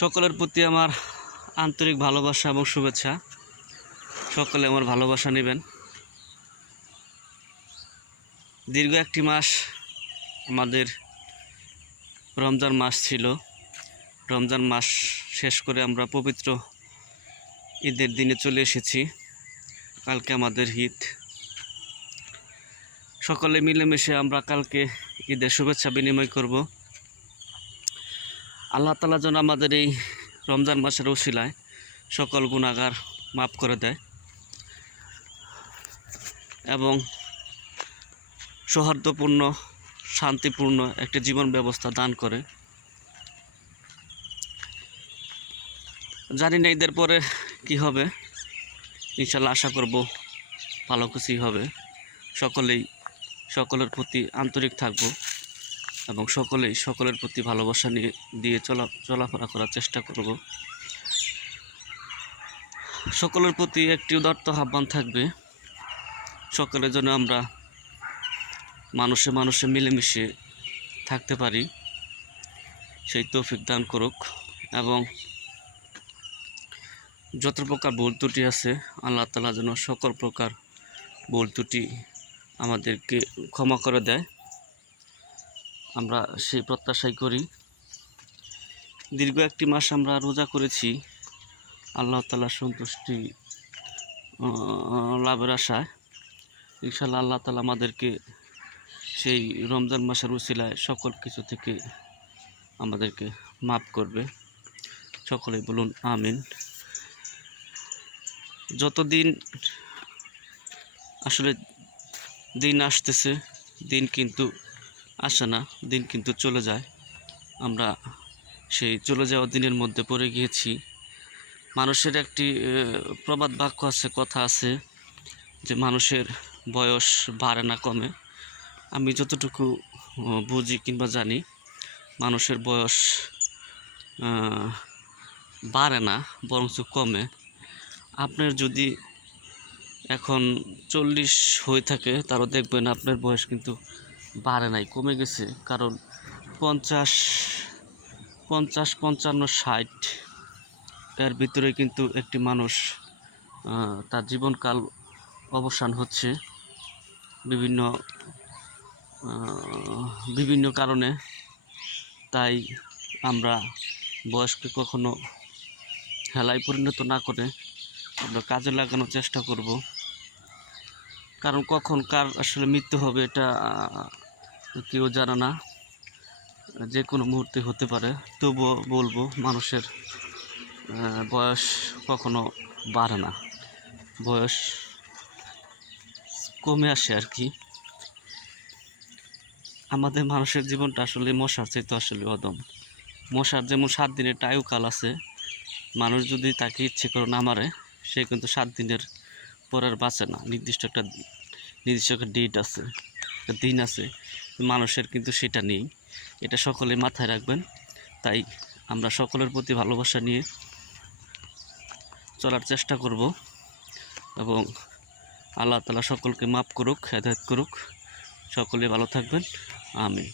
সকলের প্রতি আমার আন্তরিক ভালোবাসা এবং শুভেচ্ছা। সকলে আমার ভালোবাসা নেবেন। দীর্ঘ একটি মাস আমাদের রমজান মাস ছিল। রমজান মাস শেষ করে আমরা পবিত্র ঈদের দিনে চলে এসেছি। কালকে আমাদের ঈদ। সকলে মিলেমিশে আমরা কালকে ঈদের শুভেচ্ছা বিনিময় করব। আল্লাহ তাআলা যেন আমাদের এই রমজান মাসের উসিলায় সকল গুনাহগার মাফ করে দেয় এবং সৌহার্দ্যপূর্ণ শান্তিপূর্ণ একটি জীবন ব্যবস্থা দান করে। জানি না ঈদের পরে কি হবে, ইনশাল্লাহ আশা করব ভালো কিছুই হবে। সকলের প্রতি আন্তরিক থাকব এবং সকলের প্রতি ভালোবাসা দিয়ে চলাফেরা করার চেষ্টা করব। সকলের প্রতি একটি উদাত্ত আহ্বান থাকবে, সকলের জন্য আমরা মানুষে মিলেমিশে থাকতে পারি, সেই তৌফিক দান করুক। এবং যত প্রকার ভুল ত্রুটি আছে আল্লাহ তাআলা যেন সকল প্রকার ভুল ত্রুটি আমাদেরকে ক্ষমা করে দেয়, আমরা সেই প্রত্যাশাই করি। দীর্ঘ একটি মাস আমরা রোজা করেছি আল্লাহ তাআলার সন্তুষ্টি লাভের আশায়। ইনশাআল্লাহ আল্লাহ তাআলা আমাদেরকে সেই রমজান মাসের উসিলায় সকল কিছু থেকে আমাদেরকে মাফ করবে। সকলেই বলুন আমিন। যতদিন আসলে দিন আসতেছে, দিন কিন্তু আসে না, দিন কিন্তু চলে যায়। আমরা সেই চলে যাওয়া দিনের মধ্যে পড়ে গিয়েছি। মানুষের একটি প্রবাদ বাক্য আছে, কথা আছে যে মানুষের বয়স বাড়ে না কমে। আমি যতটুকু বুঝি কিংবা জানি, মানুষের বয়স বাড়ে না বরঞ্চ কমে। আপনার যদি এখন 40 হয়ে থাকে তারও দেখবেন আপনার বয়স কিন্তু বাড়ে নাই, কমে গেছে। কারণ 50, 55, 60 এর ভিতরে কিন্তু একটি মানুষ তার জীবনকাল অবসান হচ্ছে বিভিন্ন কারণে। তাই আমরা বয়সকে কখনো হেলায় পরিণত না করে আমরা কাজে লাগানোর চেষ্টা করব। কারণ কখন কার আসলে মৃত্যু হবে এটা কেউ জানে না, যে কোনো মুহূর্তে হতে পারে। তবুও বলবো মানুষের বয়স কখনো বাড়ে না, বয়স কমে আসে আর কি। আমাদের মানুষের জীবনটা আসলে মশার চাইতে আসলে অদম। মশার যেমন 7 দিনের টাইমকাল আছে, মানুষ যদি তাকে ইচ্ছে করে না মারে সে কিন্তু 7 দিনের পর আর বাঁচে না। নির্দিষ্ট একটা ডেট আছে, একটা দিন আছে, মানুষের কিন্তু সেটা নেই। এটা সকলে মাথায় রাখবেন। তাই আমরা সকলের প্রতি ভালোবাসা নিয়ে চলার চেষ্টা করব এবং আল্লাহ তাআলা সকলকে মাফ করুক, হেদায়েত করুক। সকলে ভালো থাকবেন, আমিন।